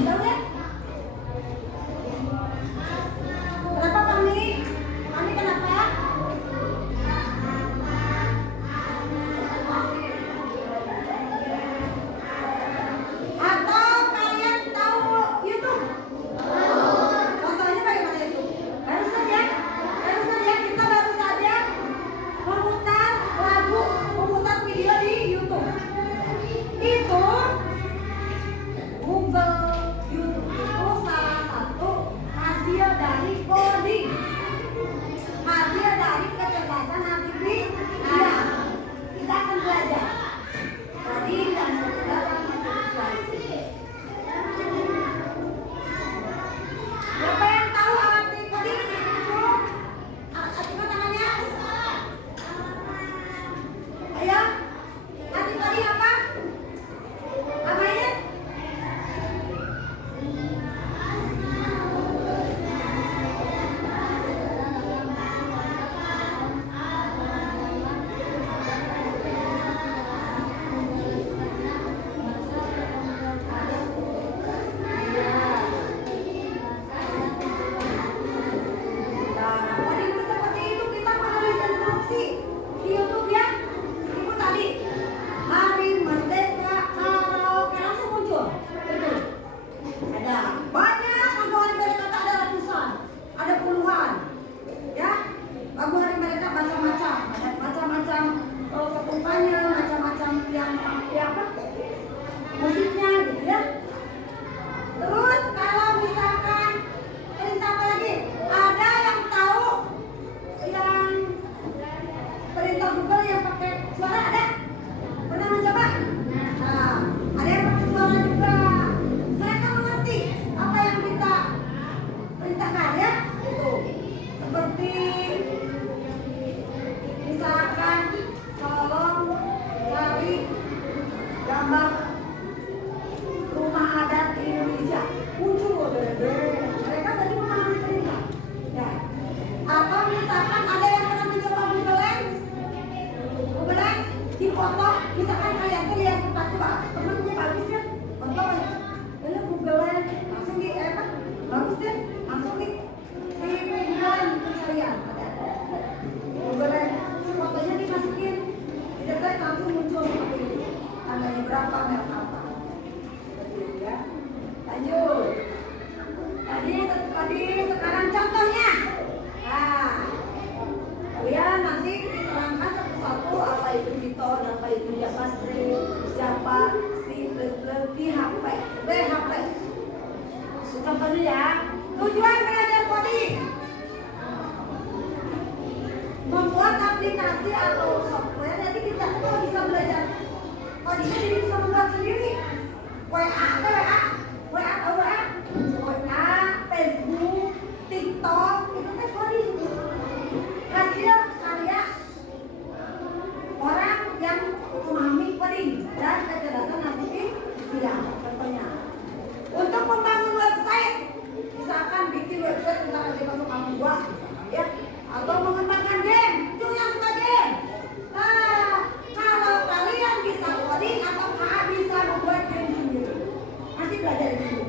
Tahu ya? Kenapa kami? Kami kenapa? Atau kalian tahu YouTube? Contohnya bagaimana itu? Baru saja kita baru saja memutar lagu, memutar video di YouTube. Itu Google YouTube itu salah satu hasil dari coding, hasil dari kecerdasan artifisial. Kita akan belajar coding dan kecerdasan artifisial. Siapa yang tahu arti coding? Coba tangannya. Ayo, arti coding apa? Apa ini? Coding seperti itu kita menulis instruksi di YouTube ya. Ibu tadi Hari Merdeka Karaoke langsung muncul. Betul. Ada banyak lagu Hari Merdeka, tak ada ratusan, ada puluhan. Ya, lagu Hari Merdeka macam-macam, ada macam-macam ketukannya, macam-macam yang apa? Musiknya gitu ya. Terus kalau misalkan perintah apa lagi? Ada yang tahu yang perintah Google yang pakai suara ada? Pernah mencoba? Nah, ada yang pakai suara juga. Mereka mengerti apa yang kita perintahkan ya? Itu seperti misalkan tolong cari gambar rumah adat di Indonesia, muncul mereka tadi memahami perintah ya. Atau misalkan ada yang pernah mencoba Google Lens di foto, misalkan kalian tuh lihat tempat temennya bagus ya, foto lalu Google Lens langsung di bagus deh, langsung di Google Lens pencarian ada Google Lens, fotonya dimasukin di dekat langsung muncul seperti itu, tandanya berapa, merek apa. Ya. Lanjut. Tadi sekarang contohnya. Nah, kalian nanti diterangkan satu-satu apa itu Python, apa itu JavaScript, Java, C++, PHP, PHP. Contohnya ya. Tujuan belajar coding: membuat aplikasi atau software. Jadi kita tuh bisa belajar codingnya, jadi bisa membuat sendiri. WA, Facebook, TikTok, itu kan coding. Hasil karya orang yang memahami coding dan kecerdasan artifisial. Contohnya, untuk membangun website, misalkan bikin website tentang aplikasi kamu buat, ya, atau mengembangkan game, itu yang suka game. Nah, kalau kalian bisa coding atau bisa membuat game sendiri, nanti belajar dulu.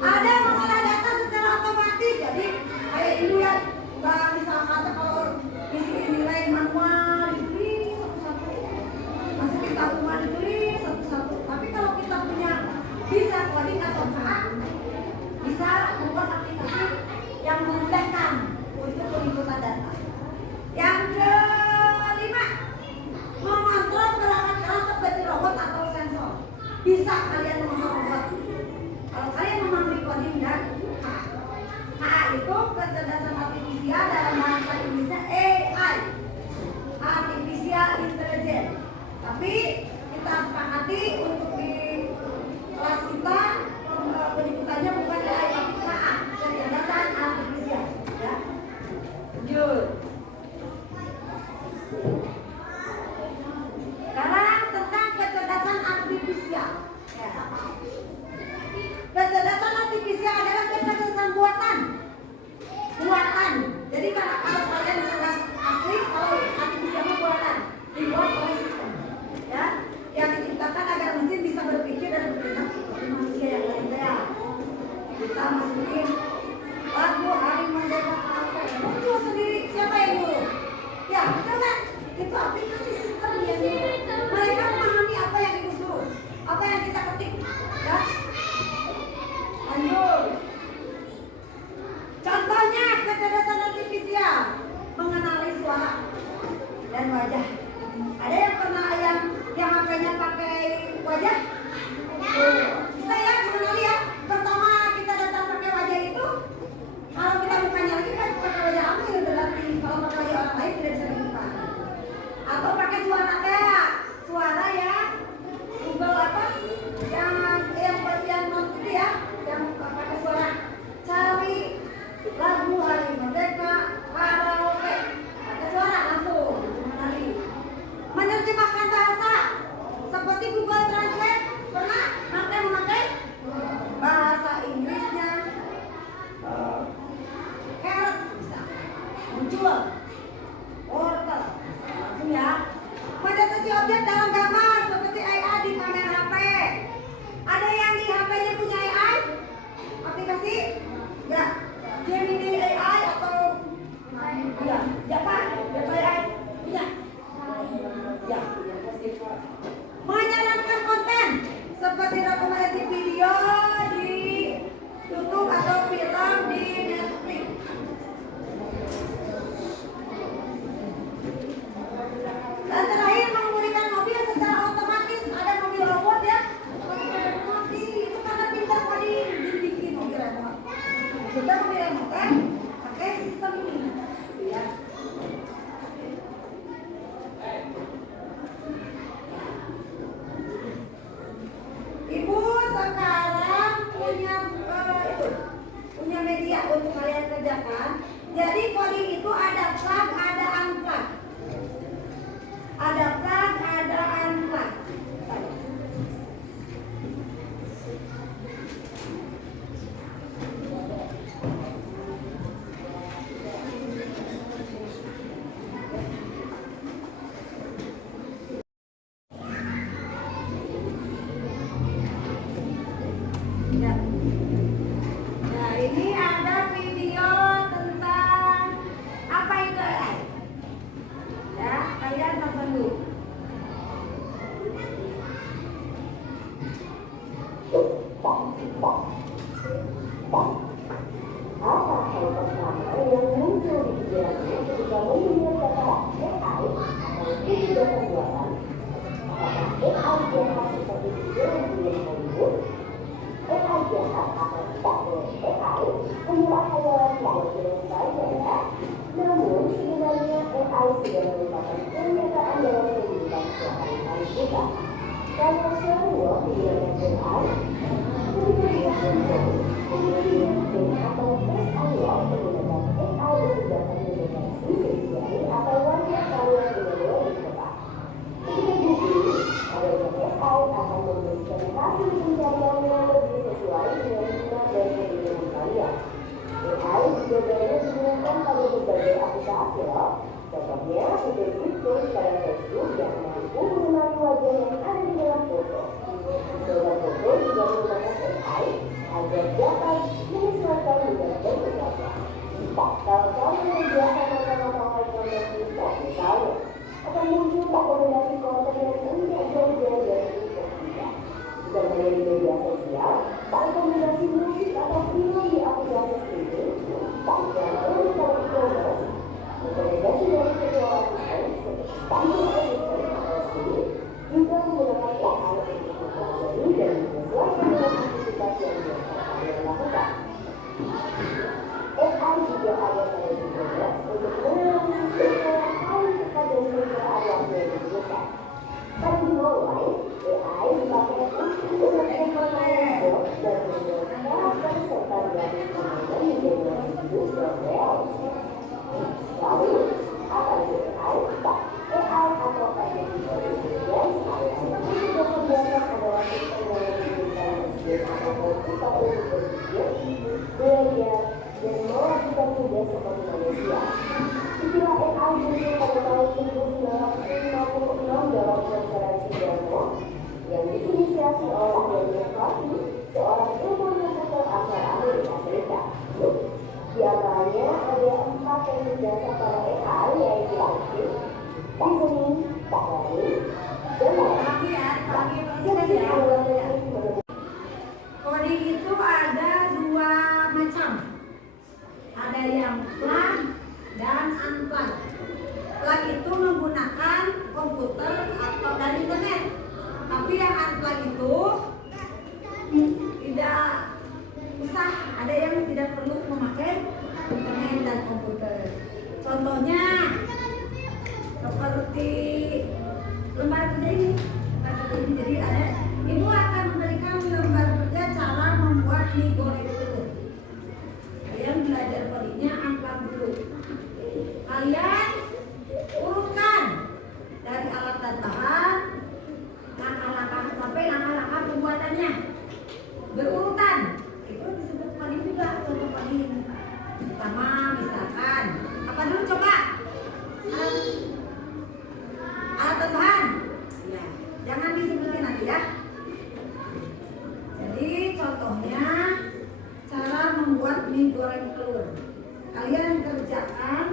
Ada mengolah data secara otomatis, jadi kayak ini ya, nggak misalkan kalau isi nilai manual itu satu-satu, masukin tabungan itu satu-satu. Tapi kalau kita punya bisa coding atau bisa membuat aplikasi yang memudahkan untuk penginputan data. Yang kelima, mengontrol gerakan keras seperti robot atau sensor. Bisa kalian mengontrol robot. Kalau kalian memahami coding dan H itu kecerdasan artifisial, dalam bahasa Inggrisnya AI, Artificial Intelligence. Tapi kita sepakati untuk di kelas kita penyebutannya bukan AI tapi KA, kecerdasan artifisial. Ya. Lanjut. Sekarang tentang kecerdasan artifisial. Ya. Lanjut. Contohnya kecerdasan artifisial mengenali suara dan wajah. Ada yang pernah yang HP-nya pakai wajah? Bisa ya mengenali ya. Pertama kita datang pakai wajah itu, kalau kita mukanya lagi kan pakai wajah aku ya berarti kalau pakai wajah orang lain tidak bisa dibuka. Atau pakai suara kayak suara ya Google apa yang non itu ya, yang pakai suara cari lagu Hari Merdeka karaoke pakai suara langsung mengenali. Menerjemahkan bahasa seperti Google Translate pernah memakai bahasa Inggrisnya carrot bisa muncul wortel langsung ya. Mendeteksi objek dalam gambar seperti AI di kamera HP. Ada yang di HP-nya punya AI aplikasi ya Gemini AI atau ya Java AI punya ya. Menyarankan konten seperti rekomendasi video di YouTube atau film di Netflix. Dan terakhir mengemudikan mobil secara otomatis. Ada mobil robot ya. Itu karena pintar coding dibikin mobil remote. Kita mobil remote kan pakai sistem ini ya. Ibu sekarang punya media untuk kalian kerjakan. Jadi coding itu ada plug, ada unplug. Ada plug, ada unplug. Ya. Nah, ini ada video tentang apa itu AI. Ya, kalian tonton dulu. Apa hal pertama yang muncul di pikiranmu ketika mendengar kata AI atau kecerdasan buatan? Apakah AI jahat seperti film-film Hollywood? AI jahat atau tak boleh AI hanyalah hayalan film-film saja ya. Namun sebenarnya AI sudah merupakan kenyataan dalam kehidupan sehari-hari kita. Kalau semua pilihan AI, kemudian atau tes awal menggunakan AI untuk dapat mendeteksi sejari atau wajah kalian dengan lebih tepat. Ketika Google, adanya AI akan memberikan hasil pencarian yang lebih sesuai dengan minat dan keinginan kalian. AI juga banyak digunakan pada berbagai aplikasi loh. Contohnya fitur Pictures pada Facebook yang mampu mengenali wajah yang ada di dalam foto. Dalam foto juga menggunakan AI agar dapat menyesuaikan dengan bentuk wajah. Kalau kamu yang biasa menggunakan konten TikTok misalnya, akan muncul rekomendasi konten yang tidak jauh-jauh dari TikTok juga. Jika hanya di media sosial, rekomendasi musik atau film di aplikasi streaming, tak jarang pada e-commerce. Rekomendasi dari virtual assistant seperti Google Assistant atau Siri juga menggunakan AI untuk mempelajari dan menyesuaikan dengan aktivitas yang biasa kalian lakukan. AI juga ada pada e-commerce untuk menganalisis data yang paling cepat dan pencerahan waktu yang dibutuhkan. Pada dunia online, AI dipakai untuk mengembangkan bot dan membuat karakter serta grafik permainan menjadi lebih hidup dan realistis. Lalu, apa itu AI? AI atau Artificial Intelligence atau kecerdasan buatan adalah sistem yang memungkinkan mesin atau komputer untuk berpikir, belajar, dan melakukan tugas seperti manusia. Istilah AI muncul pada tahun 1956 dalam konferensi Davos yang diinisiasi oleh William McCarthy, seorang ilmuwan komputer asal Amerika Serikat. Di antaranya ada 4 yang berdasar pada AI, yaitu lighting, reasoning, learning, dan Coding itu ada macam. Ada yang plug dan unplug. Plug itu menggunakan komputer atau dan internet. Tapi yang unplug itu tidak usah, ada yang tidak perlu memakai internet dan komputer. Contohnya seperti lembar kerja ini. Jadi ada, ibu akan memberikan lembar kerja cara membuat mie goreng telur. Kalian belajar kodenya unplug dulu. Kalian urutkan dari alat dan bahan, langkah-langkah sampai langkah-langkah pembuatannya berurutan. Itu disebut coding juga, contoh coding. Pertama misalkan apa dulu coba? Alat dan bahan. Ya, jangan disebutin nanti ya. Jadi contohnya cara membuat mie goreng telur. Kalian kerjakan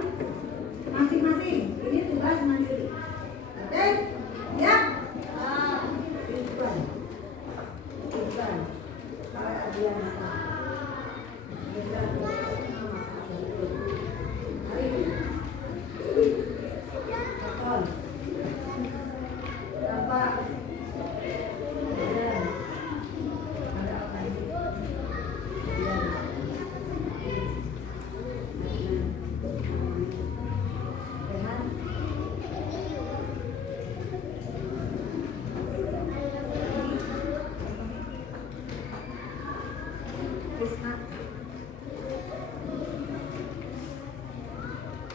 masing-masing. Ini tugas mandiri. Oke? Ya? Tujuan. Kalau ada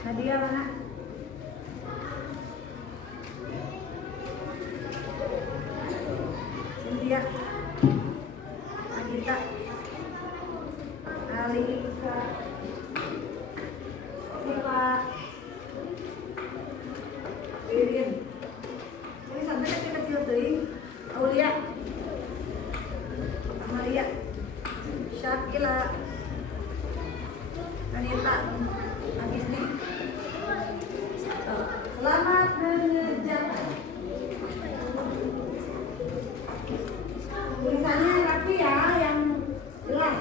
Nadia mana? Cynthia, Agita, Alika, Siva, Irin. Ini sampai kecil-kecil tuh. Aulia, Amalia, Syakila, Anita, Agisni. Selamat mengerjakan. Tulisannya rapi ya, yang jelas.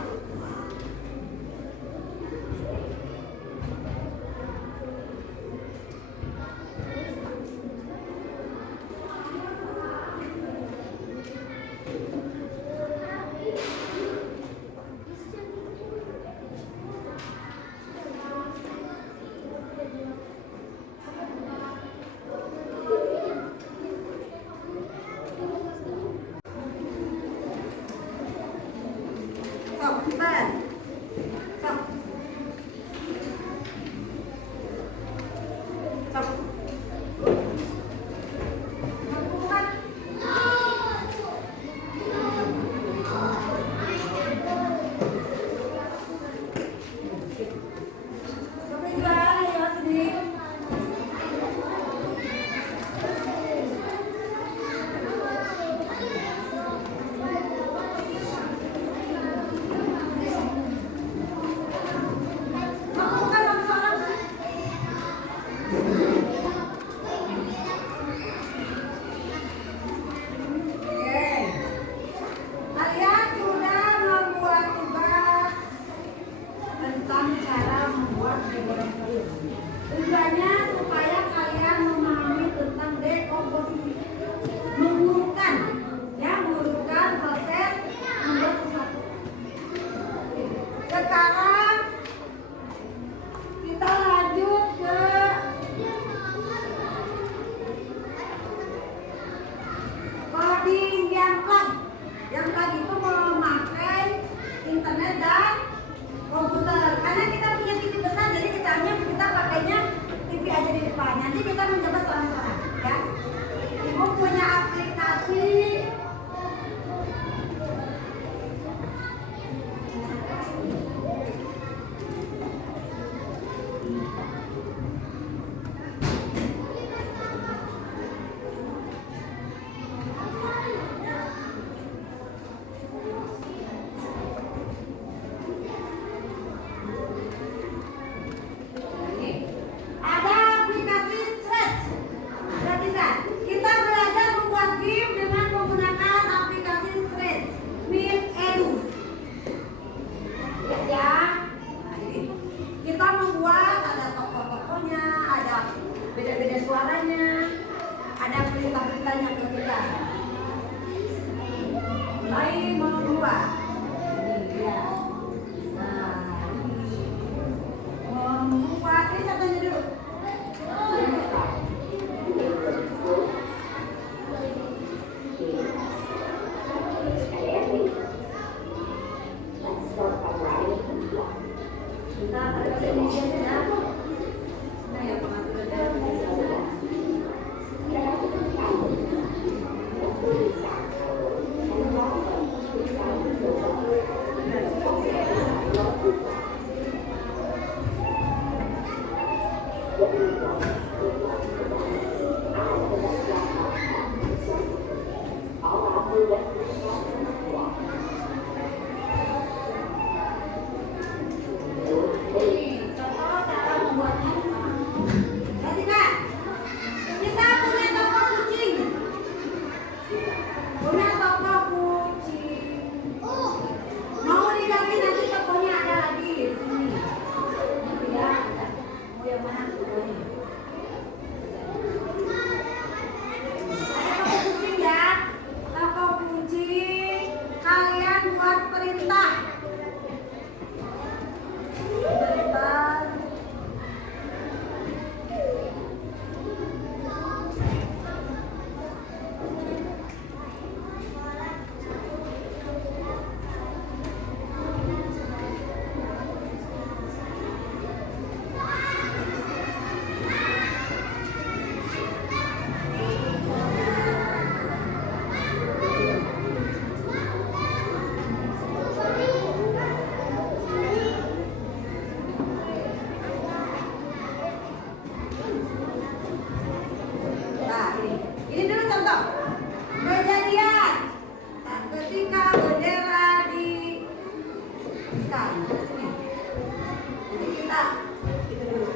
Indonesianya dah. Nah ya pengaturannya. Ini dulu contoh kejadian ketika bendera di sini. Jadi kita itu dulu.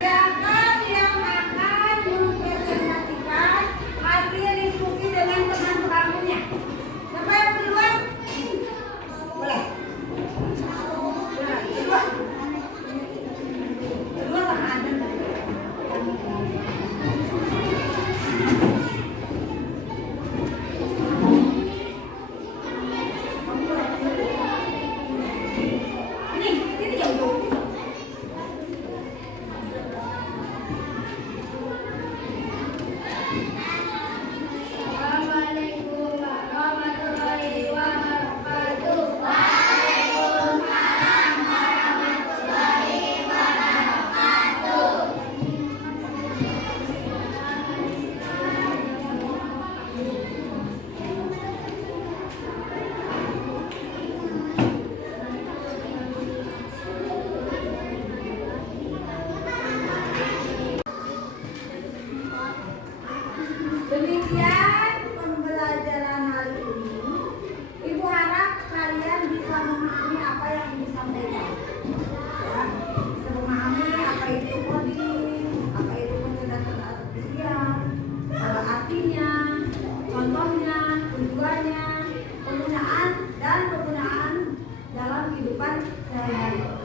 Silakan yang akan mempresentasikan hasil diskusi dengan teman sebangkunya. Siapa yang duluan? Boleh. Kedua sama Anden. Ini jauh. Assalamualaikum warahmatullahi wabarakatuh. Demikian pembelajaran hari ini. Ibu harap kalian bisa memahami apa yang disampaikan. Ya, bisa memahami apa itu coding, apa itu pencerdasan artifisial, artinya, contohnya, tujuannya, penggunaan dalam kehidupan sehari-hari.